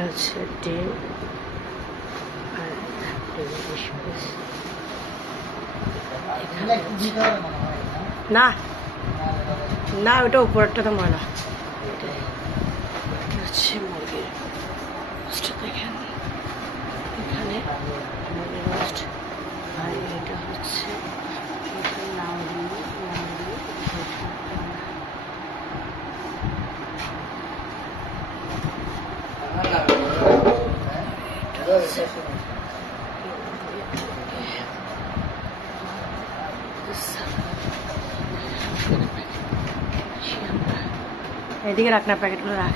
এখানে হচ্ছে ডিম আর না না, ওটা উপরটা তো ময়লা। হচ্ছে মুরগির রোস্ট, দেখেন এখানে মুরগির রোস্ট। আর এটা হচ্ছে এদিকে রাখ না, প্যাকেটগুলো রাখ।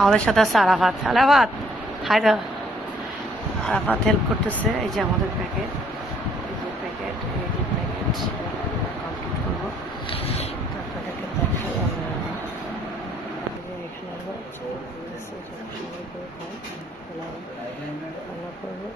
আমাদের সাথে আছে আরাফাত। আরাফাত হাই দা। আরাফাত হেল্প করতেছে। এই যে আমাদের প্যাকেট, এই যে প্যাকেট, এই যে প্যাকেট কমপ্লিট করবো। তারপরে দেখাই আমরা এখানে রান্না করবো।